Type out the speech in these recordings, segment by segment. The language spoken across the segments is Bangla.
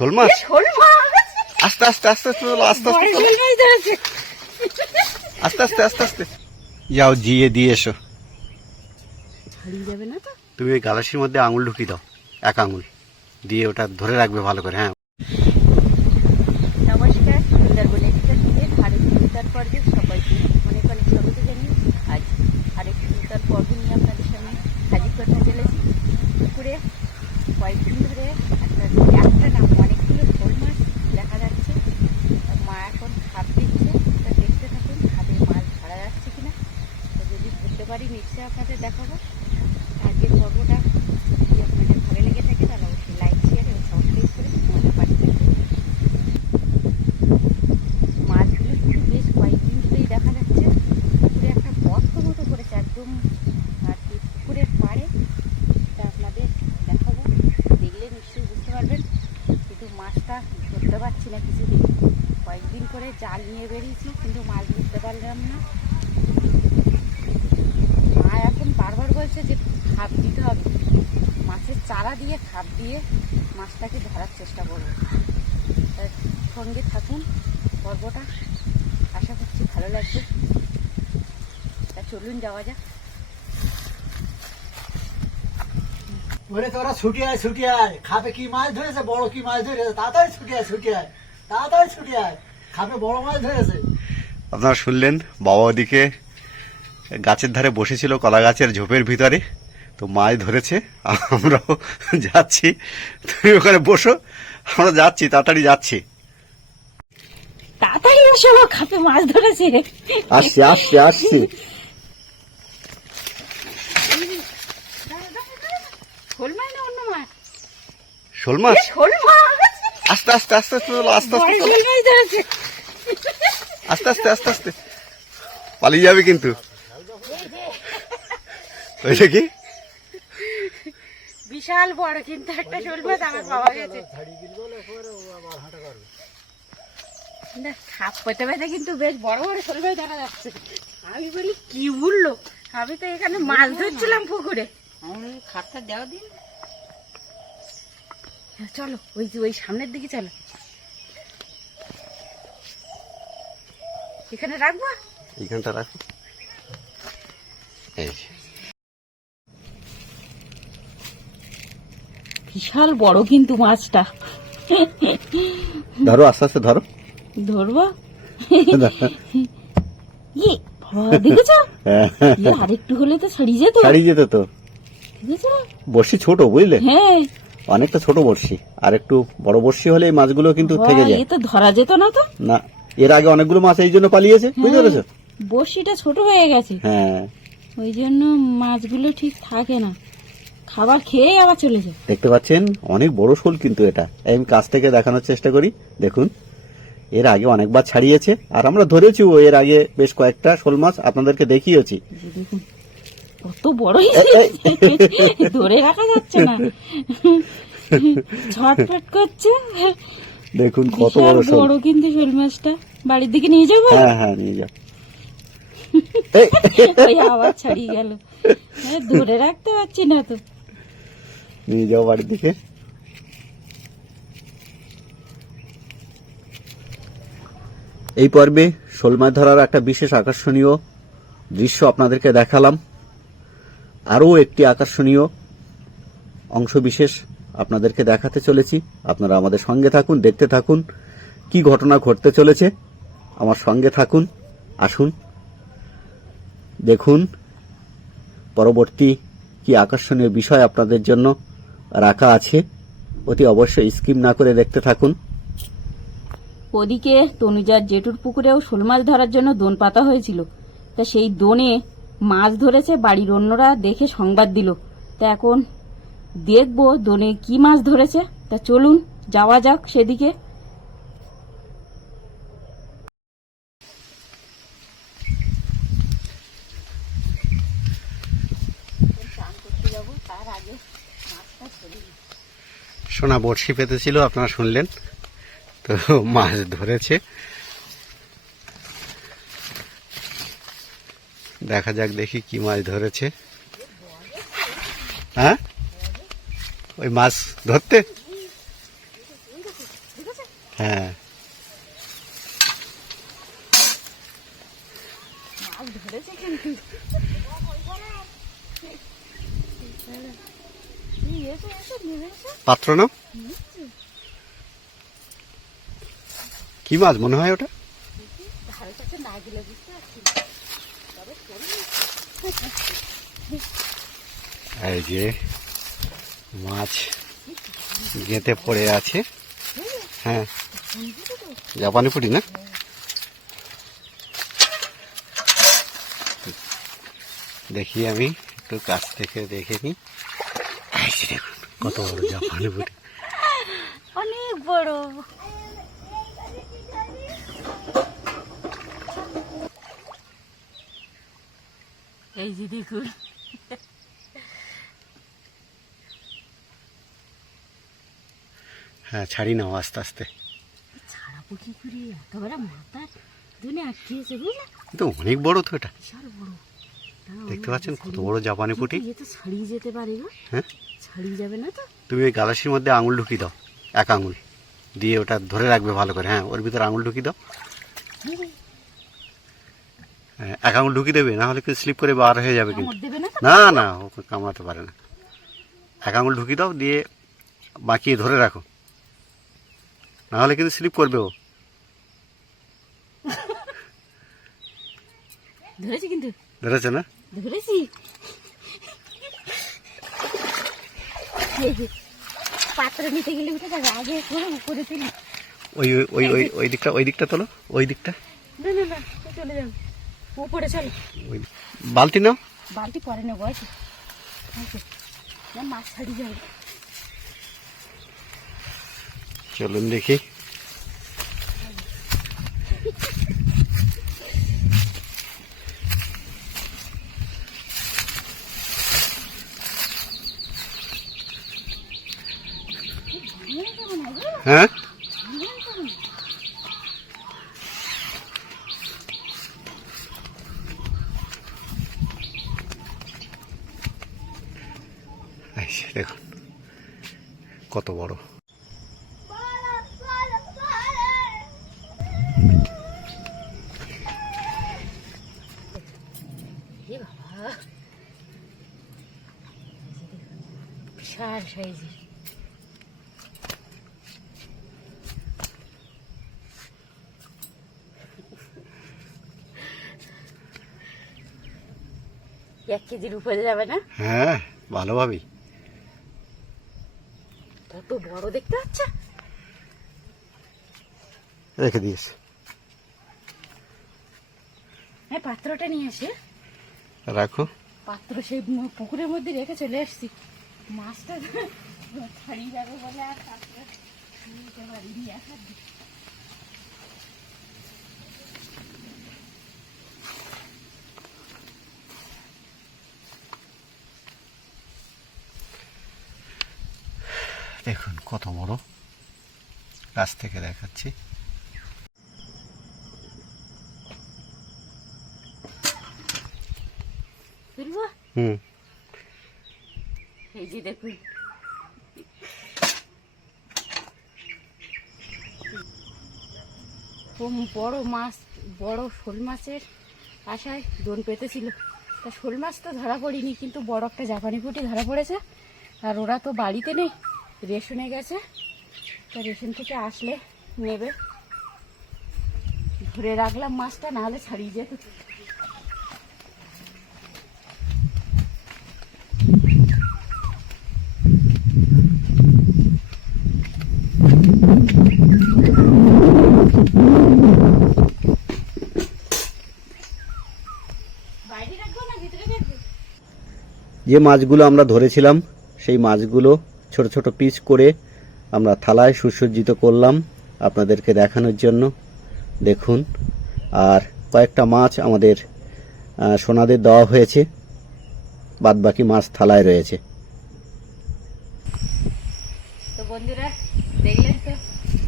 শোল মাছ, আস্তে আস্তে আস্তে আস্তে আস্তে আস্তে আস্তে আস্তে আস্তে যাও, জিয়ে দিয়ে এসো। তুমি ওই গালাসির মধ্যে আঙুল ঢুকিয়ে দাও, এক আঙুল দিয়ে ওটা ধরে রাখবে ভালো করে। হ্যাঁ, নমস্কার, সুন্দরবন এক্সপ্রেস আরেক সুন্দর পর্বে সবাইকে অনেক অনেক স্বাগত জানিয়ে আজ আরেক সুন্দর পর্ব নিয়ে আপনাদের সামনে হাজির করতে চলেছি। পুকুরে কয়েকদিন ধরে একটা না অনেকগুলো শোল মাছ দেখা যাচ্ছে। মা এখন খাপ দিচ্ছে, তা দেখতে থাকুন খাপে মাছ ধরা যাচ্ছে কিনা। তো যদি ধরতে পারি নিশ্চয়ই আপনাদের দেখাবো। আজকের পর্বটা যদি আপনাদের ভালো লেগে থাকে তাহলে অবশ্যই লাইক, শেয়ার এবং সাবস্ক্রাইব করে আমাদের পাশে থাকবেন। মাছগুলো কিন্তু বেশ কয়েকদিন ধরেই দেখা যাচ্ছে। পুকুরে একটা গর্ত মতো করেছে একদম আর কি পুকুরের পাড়ে। তা আপনাদের দেখাবো, দেখলে নিশ্চয়ই বুঝতে পারবেন। কিন্তু মাছটা ধরতে পারছি না কিছুদিন, কয়েকদিন করে জাল নিয়ে বেরিয়েছি কিন্তু মাছ ধরতে পারলাম না। মা এখন বারবার বলছে যে খাপ দিতে হবে, মাছের চারা দিয়ে খাপ দিয়ে মাছটাকে ধরার চেষ্টা করবো। তার সঙ্গে থাকুন, পর্বটা আশা করছি ভালো লাগবে। তা চলুন যাওয়া যাক। ওরে তোরা ছুটি আয়, ছুটি আয়, খাপে কি মাছ ধরেছে, বড় কি মাছ ধরেছে, তাড়াতাড়ি ছুটি আয়, ছুটি আয়, তাড়াতাড়ি ছুটি আয়, খাপে বড় মাছ ধরেছে। আপনারা শুনলেন, বাবা ওদিকে গাছের ধারে বসেছিল, কলা গাছের ঝোপের ভিতরে, তো মাছ ধরেছে। আমরাও যাচ্ছি, তুমি ওখানে বসো, আমরা যাচ্ছি, তাড়াতাড়ি যাচ্ছি। তাড়াতাড়ি এসো, খাপে মাছ ধরেছে। আসছি আসছি আসছি। শোল মাছ না অন্য মাছ? শোল মাছ, শোল মাছ, আস্তে আস্তে আস্তে আস্তে আস্তে বড় শোল মাছ ধরেছে। আস্তে আস্তে আস্তে আস্তে পালিয়ে যাবে কিন্তু। ওইটা কি বিশাল বড় কিন্তু একটা শোল মাছ আমার পাওয়া গেছে। না, খাপ পেতে পেতে কিন্তু বেশ বড় বড় শোল মাছ দেখা যাচ্ছে। আমি বলি কি উঠলো, আমি তো এখানে মাছ ধরছিলাম পুকুরে। খাপটা দেওয়া দিন, চলো ওই যে ওই সামনের দিকে চলো, এখানে রাখবো। এইখানটা রাখো। এই যে। বিশাল বড় কিন্তু মাছটা। ধরো, আস্তে আস্তে ধরো। ধরবো দেখেছ, আরেকটু হলে তো ছাড়িয়ে যেত। ছাড়িয়ে যেত তো। দেখেছ, বড়শি ছোট, বুঝলে? হ্যাঁ, অনেকটা ছোট বড়শি, আর একটু বড় বড়শি হলে এই মাছগুলো কিন্তু থেকে যায়। এ তো ধরা যেত না তো। না, এর আগে অনেকগুলো মাছ এই জন্য পালিয়েছে, বুঝতে পেরেছো? বড়শিটা ছোট হয়ে গেছে, হ্যাঁ, ওই জন্য মাছগুলো ঠিক থাকে না, খাবার খেয়ে আবার চলে যায়। দেখতে পাচ্ছেন অনেক বড় শোল কিন্তু এটা। আমি কাছ থেকে দেখানোর চেষ্টা করি, দেখুন। এর আগে অনেকবার ছাড়িয়েছে, আর আমরা ধরেছি এর আগে বেশ কয়েকটা শোল মাছ আপনাদেরকে দেখিয়েছি। দেখুন কত বড়, ধরে রাখা যাচ্ছে না, ছটফট করছে। দেখুন কত বড় শোল। বড় কিন্তু শোল মাছটা। বাড়ির দিকে নিয়ে যাবো? হ্যাঁ হ্যাঁ, নিয়ে যাও। ওই আবার ছাড়িয়ে গেল, ধরে রাখতে পারছি না তো। নিয়ে যাও বাড়ির দিকে। এই পর্বে শোল মাছ ধরার একটা বিশেষ আকর্ষণীয় দৃশ্য আপনাদেরকে দেখালাম। আরও একটি আকর্ষণীয় অংশ বিশেষ আপনাদেরকে দেখাতে চলেছি। আপনারা আমাদের সঙ্গে থাকুন, দেখতে থাকুন কি ঘটনা ঘটতে চলেছে। আমার সঙ্গে থাকুন, আসুন দেখুন পরবর্তী কি আকর্ষণীয় বিষয় আপনাদের জন্য রাখা আছে। অতি অবশ্যই স্কিপ না করে দেখতে থাকুন। ওদিকে তনুজার জেঠুর পুকুরেও শোল মাছ ধরার জন্য দোন পাতা হয়েছিল, তা সেই দোনে মাছ ধরেছে। বাড়ির অন্যরা দেখে সংবাদ দিল, তা এখন দেখবো দোনে কি মাছ ধরেছে। তা চলুন যাওয়া যাক সেদিকে। সোনা বড়শি পেতেছিল, আপনারা শুনলেন তো, মাছ ধরেছে। দেখা যাক, দেখি কি মাছ ধরেছে। হ্যাঁ, ওই মাছ ধরতে হ্যাঁ, মাছ ধরেছে কিন্তু এসো এসো নেমে এসো। পাত্র না কি মাছ মনে হয় ওটা? ধারে কাছে না গেলে বুঝতে পারছি না। তবে চলুন। এই যে মাছ গেঁথে পড়ে আছে। হ্যাঁ, জাপানি পুঁটি না? দেখি আমি একটু কাছ থেকে দেখে নি। এই যে দেখুন কত বড় জাপানি পুঁটি। অনেক বড়। এই যে দেখুন, হ্যাঁ, ছাড়ি নাও আস্তে আস্তে। ছাড়াবো কি করে, একেবারে মাথার দুনে আটকেছে বুঝলে। তো অনেক বড় তো এটা, বিশাল বড়। দেখতে পাচ্ছেন কত বড় জাপানি পুঁটি। এ তো ছাড়িয়ে যেতে পারে গো। হ্যাঁ, ছাড়িয়ে যাবে না তো? তুমি ওই গালাসির মধ্যে আঙুল ঢুকিয়ে দাও, এক আঙুল দিয়ে ওটা ধরে রাখবে ভালো করে। হ্যাঁ, ওর ভিতরে আঙুল ঢুকিয়ে দাও। হ্যাঁ, এক আঙুল ঢুকিয়ে দেবে, না হলে কিন্তু স্লিপ করে বার হয়ে যাবে কিন্তু। কামড় দেবে না তো? না না, ওকে কামড়াতে পারে না। এক আঙুল ঢুকিয়ে দাও, দিয়ে বাঁকিয়ে ধরে রাখো, না হলে কিন্তু স্লিপ করবে ও। ধরেছি কিন্তু, ধরেছে না? ধরেছি। এই যে, পাত্র নিতে গেলে উঠে যাবে, আগে করে উপরে তুলি। ওই ওই ওই ওই দিকটা, ওই দিকটা তোলো, ওই দিকটা। না না না, চলে যাবে উপরে। চলো, ওই বালতি নাও। বালতি পরে নেবো। আছে না, মাছ ছাড়িয়ে যাবে। চলুন দেখি। হ্যাঁ, দেখুন কত বড়। এ বাবা, বিশাল সাইজের। এক কেজির উপরে যাবে না? হ্যাঁ, ভালোভাবেই। কত বড় দেখতে পাচ্ছে। রেখে দিয়েছে। হ্যাঁ, পাত্রটা নিয়ে আসে। রাখো। পাত্র সেই পুকুরের মধ্যে রেখে চলে এসছি। মাছটা ছাড়িয়ে যাবে বলে আর পাত্র নিতে পারিনি। আসার দিকে দেখুন কত বড়, কাছ থেকে দেখাচ্ছি। তুলবো। হুম, এই যে দেখুন, বড় মাছ, বড় শোল মাছের আশায় দোন পেতেছিল। তা শোল মাছ তো ধরা পড়িনি, কিন্তু বড় একটা জাপানি পুঁটি ধরা পড়েছে। আর ওরা তো বাড়িতে নেই, রেশনে গেছে। তা রেশন থেকে আসলে নেবে। ধরে রাখলাম মাছটা, না হলে ছাড়িয়ে যেত। বাইরে রাখবো না ভিতরে রাখবো? যে মাছগুলো আমরা ধরেছিলাম সেই মাছগুলো ছোট ছোট পিস করে আমরা থালায় সুসজ্জিত করলাম আপনাদেরকে দেখানোর জন্য। দেখুন, আর কয়েকটা মাছ আমাদের সোনাদের দেওয়া হয়েছে, বাদবাকি মাছ থালায় রয়েছে। তো বন্ধুরা, দেখলেন তো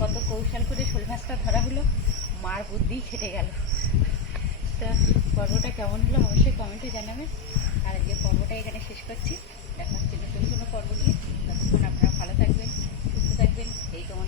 কত কৌশল করে শোল মাছটা ধরা হলো। মার বুদ্ধি খেটে গেল। তা পর্বটা কেমন হলো অবশ্যই কমেন্টে জানাবেন। আর আজকে পর্বটা এখানে শেষ করছি। দেখা হচ্ছে নতুন কোনো পর্ব নিয়ে। ততক্ষণ আপনারা ভালো থাকবেন, সুস্থ থাকবেন, এই কামনা